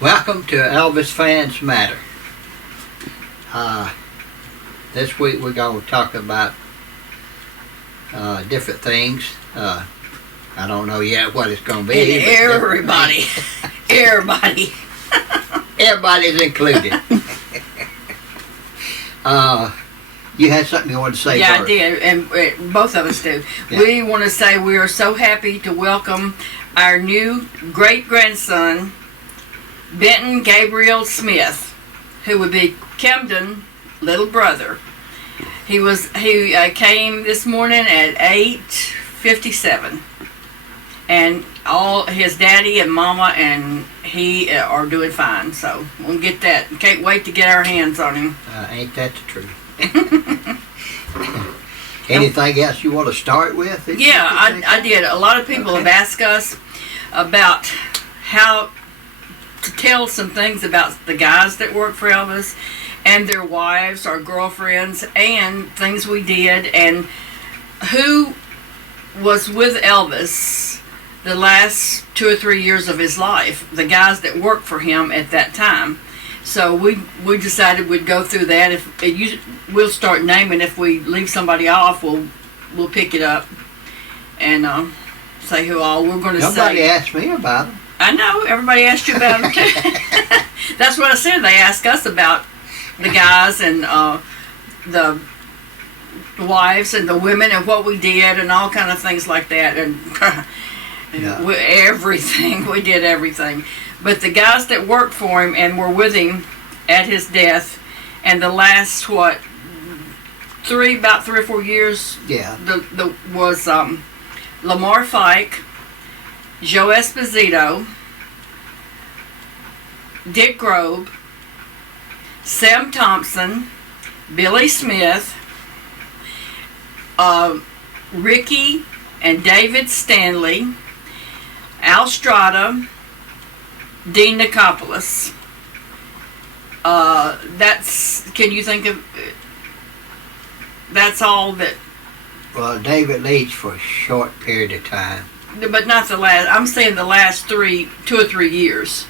Welcome to Elvis Fans Matter. This week we're going to talk about different things. I don't know yet what it's going to be. And everybody. Everybody's included. You had something you wanted to say Yeah, first. I did, and both of us do. Yeah. We want to say we are so happy to welcome our new great-grandson, Benton Gabriel Smith, who would be Camden's little brother. He came this morning at 8:57, and all his daddy and mama and he are doing fine. So we'll get that. Can't wait to get our hands on him. Ain't that the truth? Anything else you want to start with? Yeah, I did. A lot of people have asked us about how to tell some things about the guys that work for Elvis and their wives or girlfriends and things we did and who was with Elvis the last 2 or 3 years of his life, the guys that worked for him at that time. So we decided we'd go through that. We'll start naming. If we leave somebody off, we'll pick it up and say who all we're going to say. Nobody asked me about them. I know, everybody asked you about them too. That's what I said. They asked us about the guys and the wives and the women and what we did and all kind of things like that. And everything. We did everything. But the guys that worked for him and were with him at his death, and the last, about 3 or 4 years, was Lamar Fike, Joe Esposito, Dick Grobe, Sam Thompson, Billy Smith, Ricky and David Stanley, Al Strada, Dean Nicopolis. Can you think of? That's all that. Well, David Leach for a short period of time. But not the last. I'm saying the last 2 or 3 years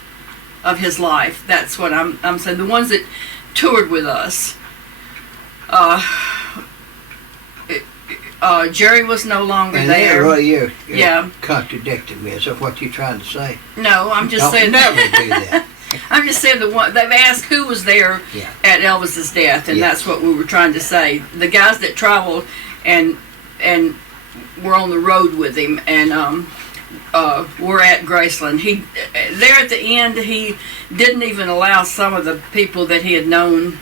of his life. That's what I'm saying. The ones that toured with us. Jerry was no longer there. Really, you're contradicting me. Is that what you're trying to say? No, I'm just saying. Never do that. I'm just saying the one they've asked who was there at Elvis's death, and that's what we were trying to say. The guys that traveled and were on the road with him, and were at Graceland. There at the end, he didn't even allow some of the people that he had known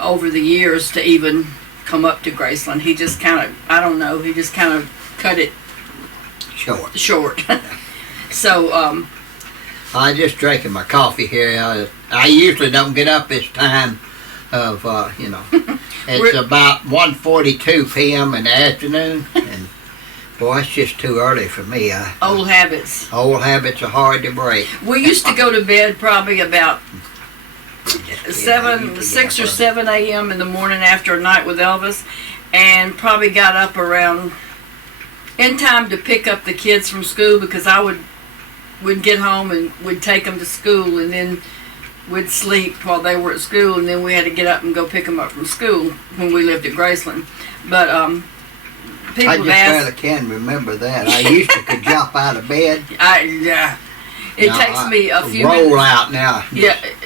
over the years to even come up to Graceland. He just kind of, he just kind of cut it short. So, I'm just drinking my coffee here. I usually don't get up this time of, it's about 1:42 p.m. in the afternoon, and boy, it's just too early for me. Old habits. Old habits are hard to break. We used to go to bed probably about 6 or 7 a.m. in the morning after a night with Elvis, and probably got up around in time to pick up the kids from school, because we'd get home and we'd take them to school, and then we'd sleep while they were at school, and then we had to get up and go pick them up from school when we lived at Graceland. But people I just barely can remember that. I used to could jump out of bed. It takes me a few roll minutes. Out now.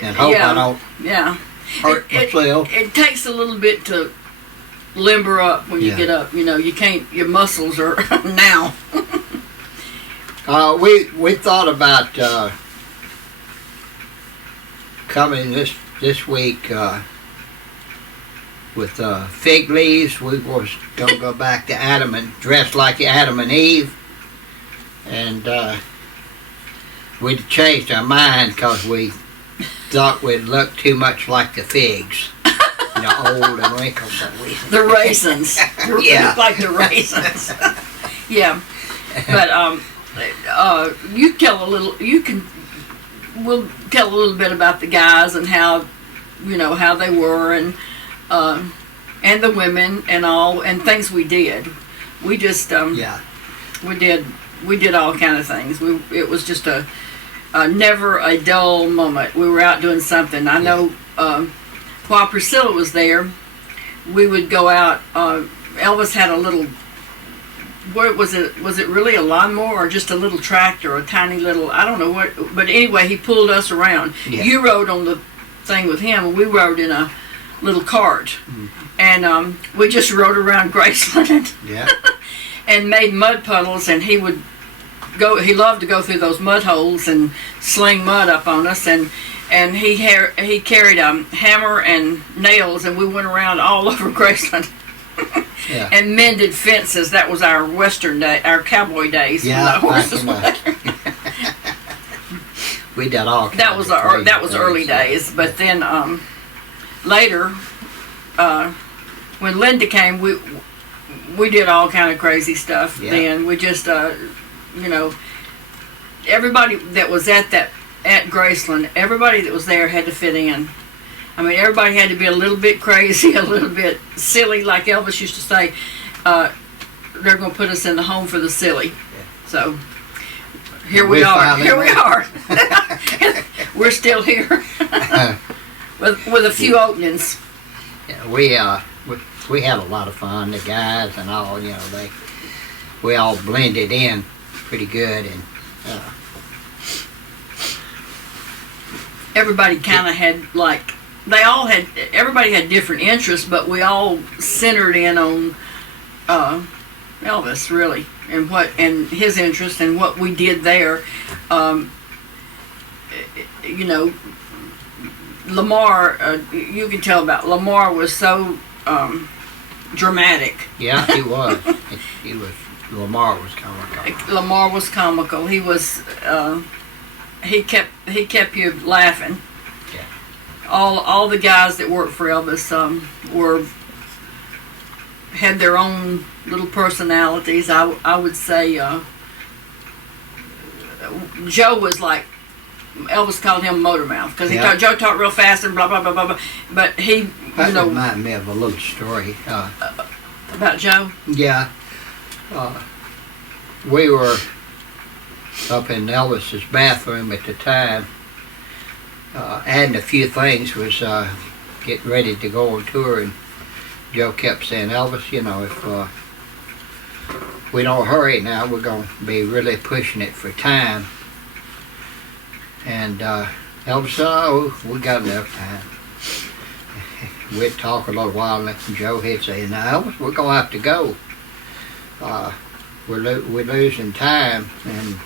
And hope I don't hurt myself. It takes a little bit to limber up when you get up. You can't. Your muscles are now. We thought about coming this week with fig leaves. We was going to go back to Adam and dress like Adam and Eve, and we changed our mind because we thought we'd look too much like the figs, old and wrinkled. The raisins. Like the raisins. Yeah, but we'll tell a little bit about the guys and how they were, and the women and all, and things we did. We just we did all kind of things. It was just never a dull moment. We were out doing something. I know while Priscilla was there, we would go out. Elvis had a little, what was it? Was it really a lawnmower or just a little tractor, a tiny little, I don't know what, but anyway, he pulled us around. Yeah. You rode on the thing with him, and we rode in a little cart. And we just rode around Graceland and made mud puddles, and he would go, he loved to go through those mud holes and sling mud up on us, and he carried a hammer and nails, and we went around all over Graceland and mended fences. That was our western day, our cowboy days. Yeah, when the horses were we did all kinds that was early days. But then later, when Linda came, we did all kind of crazy stuff. Yeah. Then we just you know, everybody that was at Graceland, everybody that was there had to fit in. I mean, everybody had to be a little bit crazy, a little bit silly, like Elvis used to say. They're going to put us in the home for the silly. So here we are. Here we are. We're still here with a few openings. Yeah, we had a lot of fun. The guys and all, you know, we all blended in pretty good, and everybody kind of had everybody had different interests, but we all centered in on Elvis, really, and his interest and what we did there. You know, Lamar, you can tell about Lamar was so dramatic. Yeah, he was. Lamar was comical. Lamar was comical. He was. He kept you laughing. Yeah. All the guys that worked for Elvis had their own little personalities. I would say Joe was like, Elvis called him Motor Mouth because Joe talked real fast and blah blah blah blah blah. But he, that reminded me of a little story about Joe. Yeah, we were up in Elvis's bathroom at the time, adding a few things, was getting ready to go on tour, and Joe kept saying, Elvis, you know, if we don't hurry now, we're going to be really pushing it for time. And Elvis said, oh, we got enough time. We'd talk a little while, and Joe he'd say, now Elvis, we're going to have to go. We're losing time, and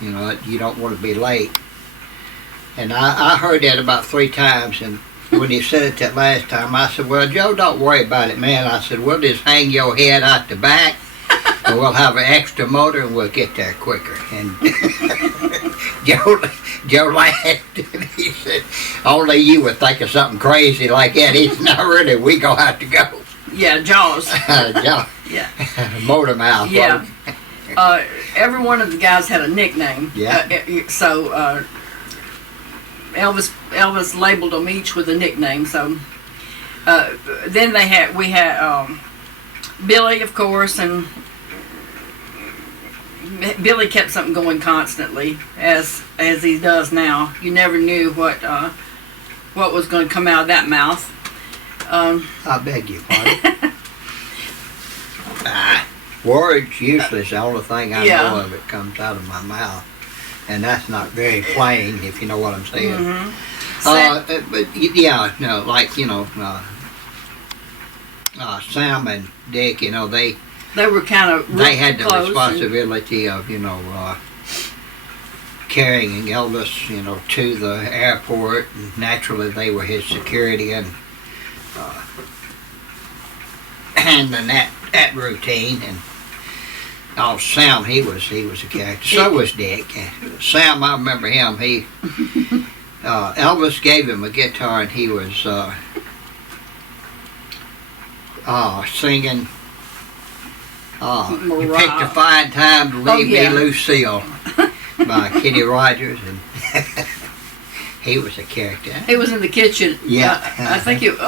you know, you don't want to be late. And I heard that about 3 times, and when he said it that last time, I said, well, Joe, don't worry about it, man. I said, we'll just hang your head out the back, and we'll have an extra motor, and we'll get there quicker. And Joe laughed, and he said, only you would think of something crazy like that. He said, not really, we gonna have to go. Yeah, Jaws. Jaws. Yeah. Motor Mouth. Yeah. Every one of the guys had a nickname. Yeah. So Elvis labeled them each with a nickname. So then we had Billy, of course, and Billy kept something going constantly, as he does now. You never knew what was going to come out of that mouth. I beg your pardon. Words useless. The only thing I know of it comes out of my mouth, and that's not very plain, if you know what I'm saying. Mm-hmm. But yeah, no, like, you know, Sam and Dick, you know, they were kind of they had the responsibility of, you know, carrying Elvis, you know, to the airport, and naturally they were his security, and handling that routine. And Sam, he was a character. So was Dick. Sam, I remember him. He Elvis gave him a guitar, and he was singing. You picked a fine time to leave me, Lucille, by Kenny Rogers, and he was a character. He was in the kitchen. Yeah, I think it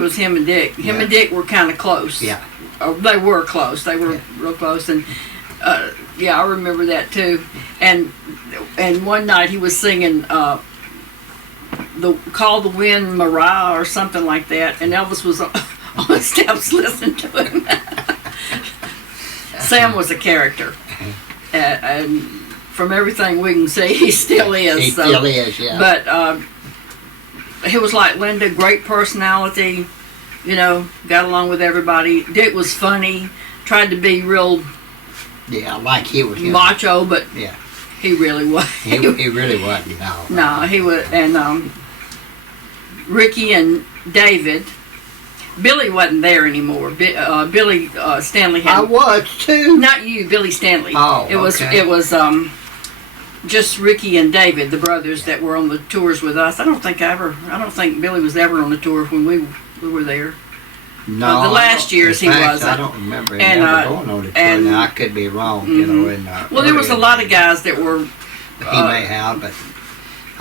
was him and Dick. Him and Dick were kind of close. Yeah, they were close. They were real close, and Yeah, I remember that too. And one night he was singing the Call the Wind Mariah or something like that, and Elvis was on the steps listening to him. Sam was a character, and from everything we can see, he still is. He still is, yeah. But he was like Linda, great personality, you know, got along with everybody. Dick was funny, tried to be real like he was macho, but yeah, he really was. he really wasn't. No, he was. And Ricky and David. Billy wasn't there anymore. Billy Stanley had. I was too. Not you, Billy Stanley. Oh, it was. okay. It was just Ricky and David, the brothers that were on the tours with us. I don't think Billy was ever on the tour when we were there. No, the last years he wasn't. I don't remember him ever going on the tour. Now I could be wrong, you know. And well, there was a lot of guys that were. He may have, but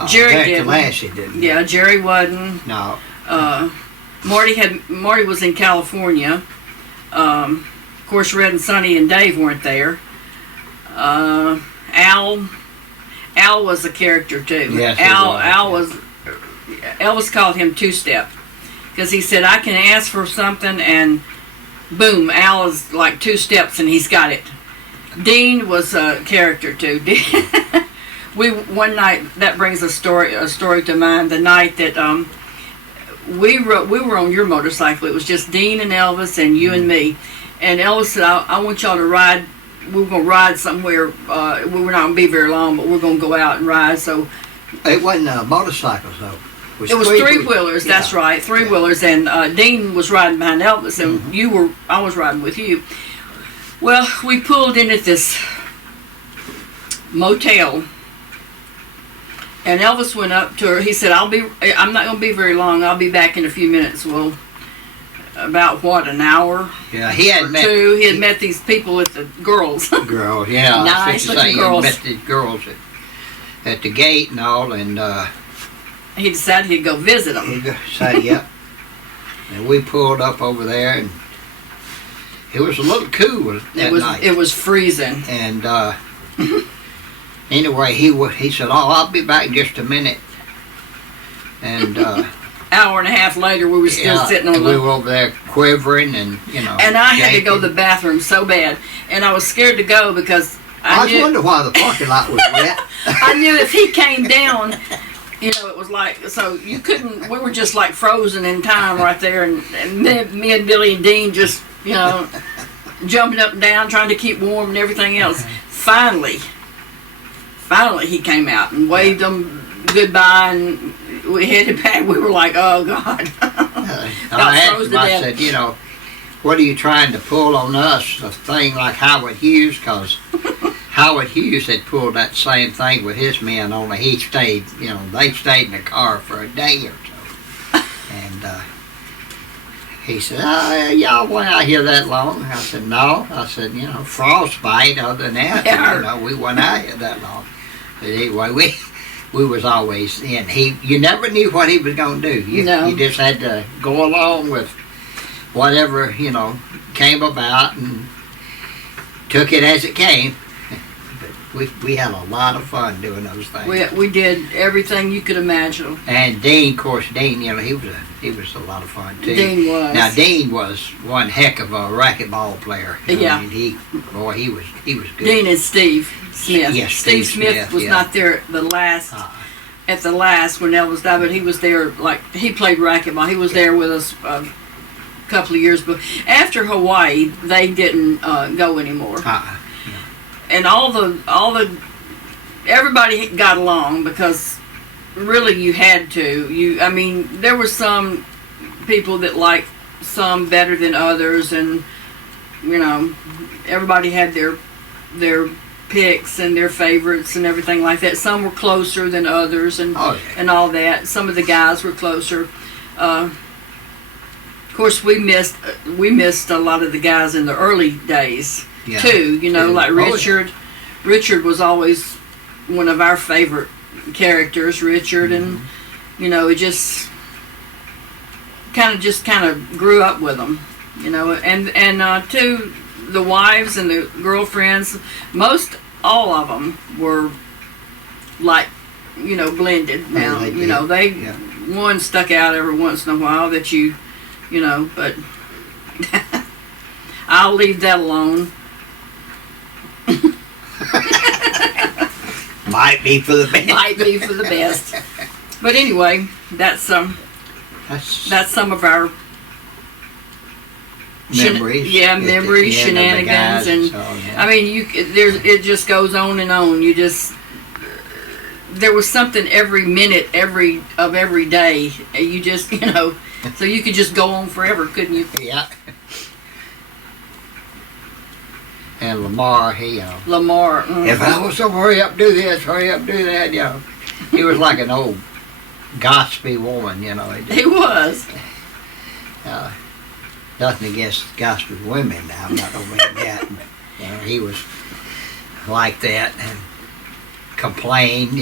Jerry didn't. Last he didn't. Yeah, Jerry wasn't. No. Marty was in California. Of course, Red and Sonny and Dave weren't there. Al was a character too. Yes, Al was. Elvis called him Two-Step because he said, "I can ask for something," and boom, Al is like 2 steps and he's got it. Dean was a character too. One night, that brings a story to mind. The night that we were on your motorcycle. It was just Dean and Elvis and you and me. And Elvis said, I want y'all to ride. We were going to ride somewhere. We were not going to be very long, but we're going to go out and ride. So it wasn't motorcycles though. It was three-wheelers. Yeah. That's right, three-wheelers. And Dean was riding behind Elvis, and I was riding with you. Well, we pulled in at this motel. And Elvis went up to her. He said, I'm not going to be very long. I'll be back in a few minutes. Well, about what, an hour? Yeah, he had met. He had met these people at the girls. Girls, yeah. Nice looking girls. He met these girls at the gate and all, and he decided he'd go visit them. He decided, yep. And we pulled up over there, and it was a little cool that night. It was freezing. And anyway, he said, "Oh, I'll be back in just a minute." And hour and a half later, we were still sitting on we were over there quivering, and And I had to go to the bathroom so bad, and I was scared to go because I was wondering why the parking lot was wet. I knew if he came down, it was like, so you couldn't. We were just like frozen in time right there, and me and Billy and Dean just jumping up and down, trying to keep warm and everything else. Finally, he came out and waved them goodbye, and we headed back. We were like, "Oh God!" I asked him, I said, "What are you trying to pull on us? A thing like Howard Hughes?" Because Howard Hughes had pulled that same thing with his men. Only he stayed. They stayed in the car for a day or so. And he said, "Y'all went out here that long?" I said, "No." I said, frostbite. Other than that, we went out here that long. But anyway, we was always in. You never knew what he was going to do. You just had to go along with whatever, came about and took it as it came. But we had a lot of fun doing those things. We did everything you could imagine. And Dean, of course, he was a lot of fun too. Dean was. Now Dean was one heck of a racquetball player. Yeah. I mean, he was good. Dean and Steve Smith. Yes, Steve Smith was not there at the last when Elvis died, but he was there. Like, he played racquetball. He was there with us a couple of years, but after Hawaii, they didn't go anymore. And everybody got along because really you had to. There were some people that liked some better than others, and everybody had their picks and their favorites and everything like that. Some were closer than others, and all that. Some of the guys were closer. Of course, we missed a lot of the guys in the early days too. Like Richard. Richard was always one of our favorite characters. Richard, and it just kind of grew up with them. And too, the wives and the girlfriends, most all of them were like, blended. Now, Yeah. one stuck out every once in a while that but I'll leave that alone. Might be for the best. Might be for the best. But anyway, that's some of our memories. Memories, shenanigans, and I mean, it just goes on and on. There was something every minute, every day. You just, so you could just go on forever, couldn't you? Yeah. And Lamar, Lamar. If I was so hurry up, do this, hurry up, do that, he was like an old gossipy woman, He was. Nothing against gossipy women now, I'm not gonna make that, but he was like that and complained,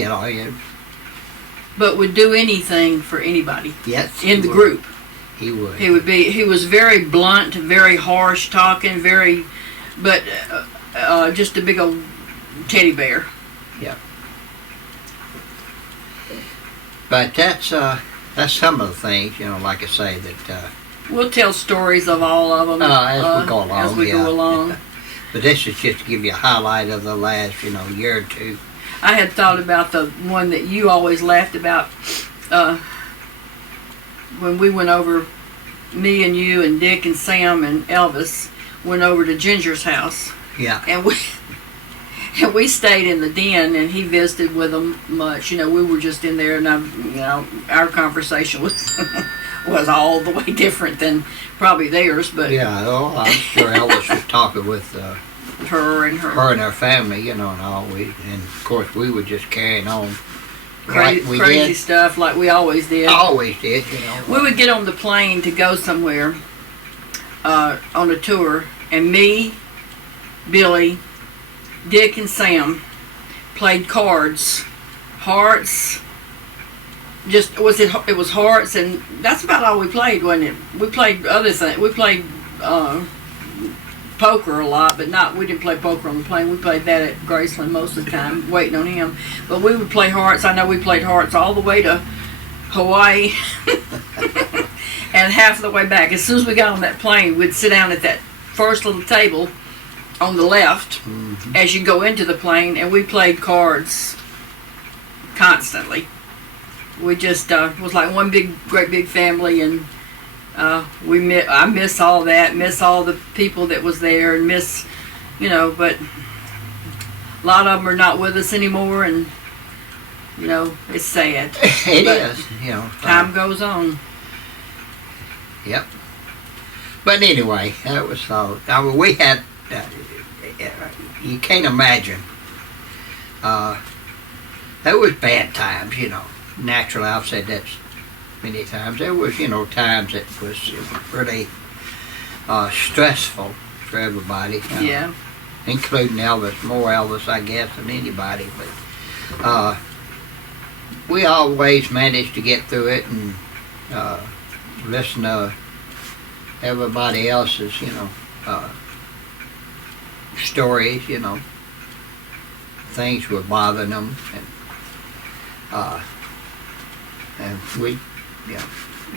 But would do anything for anybody. Yes. In the group. He would. He was very blunt, very harsh talking, but just a big old teddy bear. Yeah. But that's some of the things, like I say, that we'll tell stories of all of them as we go along. As we go along. But this is just to give you a highlight of the last, year or two. I had thought about the one that you always laughed about when we went over, me and you and Dick and Sam and Elvis went over to Ginger's house. Yeah. And we stayed in the den, and he visited with them much. We were just in there, and our conversation was all the way different than probably theirs. But yeah, I'm sure Elvis was talking with her and her family, and all. And of course we were just carrying on. Crazy stuff like we always did. Always did, We would get on the plane to go somewhere on a tour, and me, Billy, Dick, and Sam played cards, hearts. It was hearts, and that's about all we played, wasn't it? We played other things. We played poker a lot, but we didn't play poker on the plane. We played that at Graceland most of the time, waiting on him. But we would play hearts. I know we played hearts all the way to Hawaii, and half of the way back. As soon as we got on that plane, we'd sit down at that first little table on the left as you go into the plane, and we played cards constantly. We just was like one great big family, and I miss all that, miss all the people that was there, and miss, but a lot of them are not with us anymore, and it's sad. It is, Time goes on. Yep. But anyway, that was all. We had. You can't imagine. There was bad times, Naturally, I've said that many times. There was, times that was really stressful for everybody. Yeah. Including Elvis, more Elvis, I guess, than anybody. But we always managed to get through it and listen to everybody else's, stories, things were bothering them, and we,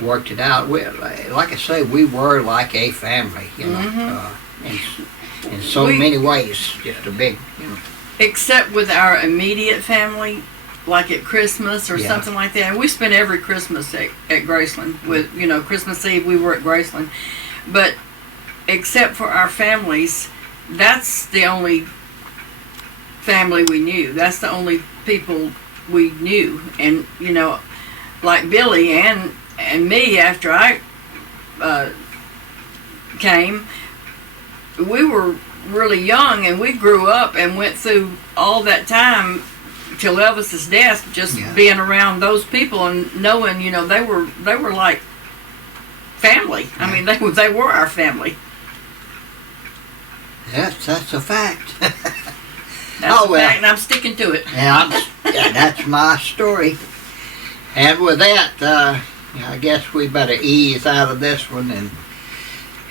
worked it out. Like I say, we were like a family, in so many ways, just a big, Except with our immediate family, like at Christmas or something like that. And we spent every Christmas at Graceland. With Christmas Eve we were at Graceland, but except for our families, that's the only family we knew. That's the only people we knew. And like Billy and me, after I came, we were really young, and we grew up and went through all that time till Elvis's death, just being around those people and knowing, they were like family. I mean, they were our family. That's a fact. That's a fact, and I'm sticking to it. That's my story. And with that, I guess we better ease out of this one and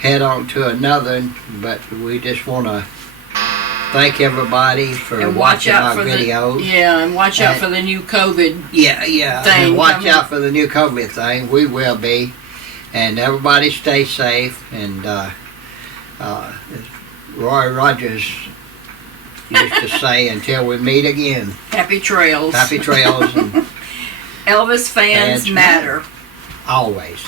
head on to another, but we just want to thank everybody for And watch watching out our for videos. and watch out And- for the new COVID. Yeah, thing and watch coming. out for the new COVID thing. We will be. And everybody stay safe. And Roy Rogers used to say, until we meet again, Happy trails. happy trails and Elvis fans Fans matter. always.